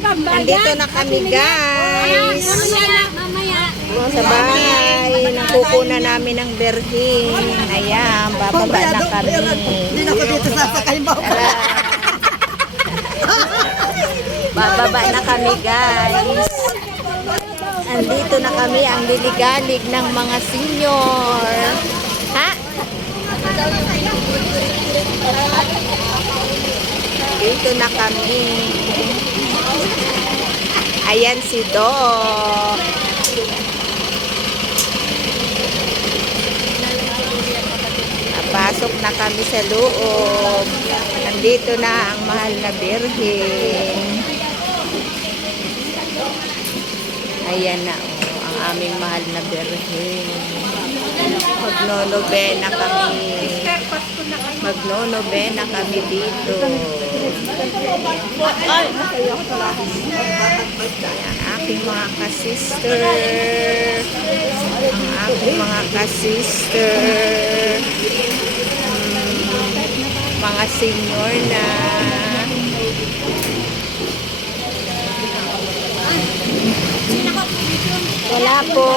Nandito na kami, guys. Sa bahay. Nangkukunan namin ng berhin. Ayan, bababa na kami. Hindi na ako dito sasakay mo. Bababa na kami, guys. Andito na kami, ang liligalig ng mga senior. Ha? Dito na kami. Ayan si Doc. Napasok na kami sa loob. Nandito na ang mahal na birhen. Ayan na, ang aming mahal na birhen. Magnonobena kami. Magnonobena kami dito. Ayan, aking mga ka-sister. Ang aking mga ka-sister. Mga senior na. Wala po.